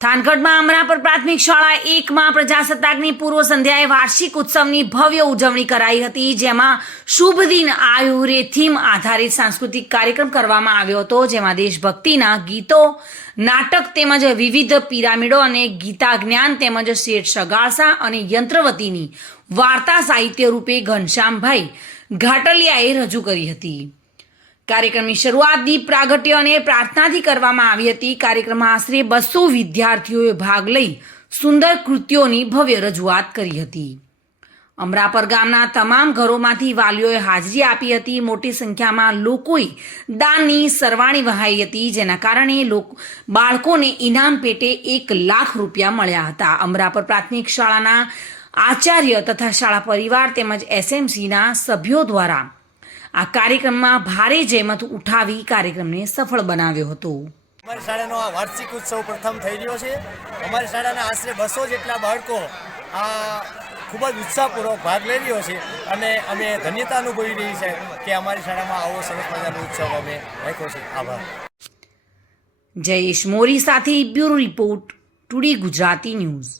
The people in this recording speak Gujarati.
થાનગઢમાં અમરાપર પ્રાથમિક શાળા એકમાં પ્રજાસત્તાકની પૂર્વ સંધ્યાએ વાર્ષિક ઉત્સવની ભવ્ય ઉજવણી કરાઈ હતી, જેમાં શુભ દિન આયુરે થીમ આધારિત સાંસ્કૃતિક કાર્યક્રમ કરવામાં આવ્યો હતો, જેમાં દેશભક્તિના ગીતો, નાટક તેમજ વિવિધ પિરામિડો અને ગીતા જ્ઞાન તેમજ શેઠ સગાસા અને યંત્રવતીની વાર્તા સાહિત્ય રૂપે ઘનશ્યામભાઈ ઘાટલિયાએ રજૂ કરી હતી. કાર્યક્રમની શરૂઆત દીપ પ્રાગટ્ય અને પ્રાર્થનાથી કરવામાં આવી હતી. કાર્યક્રમમાં આશરે બસો વિદ્યાર્થીઓએ ભાગ લઈ સુંદર કૃત્યોની ભવ્ય રજૂઆત કરી હતી. અમરાપર ગામના તમામ ઘરોમાંથી વાલીઓએ હાજરી આપી હતી. મોટી સંખ્યામાં લોકોએ દાનની સરવાણી વહાઈ હતી, જેના કારણે બાળકોને ઇનામ પેટે એક લાખ રૂપિયા મળ્યા હતા. અમરાપર પ્રાથમિક શાળાના આચાર્ય તથા શાળા પરિવાર તેમજ એસએમસીના સભ્યો દ્વારા આ કાર્યક્રમમાં ભારે જહેમત ઉઠાવી કાર્યક્રમને સફળ બનાવ્યો હતો. અમારી શાળાનો આ વાર્ષિક ઉત્સવ પ્રથમ થઈ રહ્યો છે. અમારી શાળાના આશરે બસો જેટલા બાળકો આ ખૂબ જ ઉત્સાહપૂર્વક ભાગ લઈ રહ્યો છે અને અમે ધન્યતા અનુભવી રહી છે કે અમારી શાળામાં આવો સરસ મજાનો ઉત્સવ અમે રાખ્યો છે. આભાર. જયેશ મોરી સાથે bureau report today Gujarati news.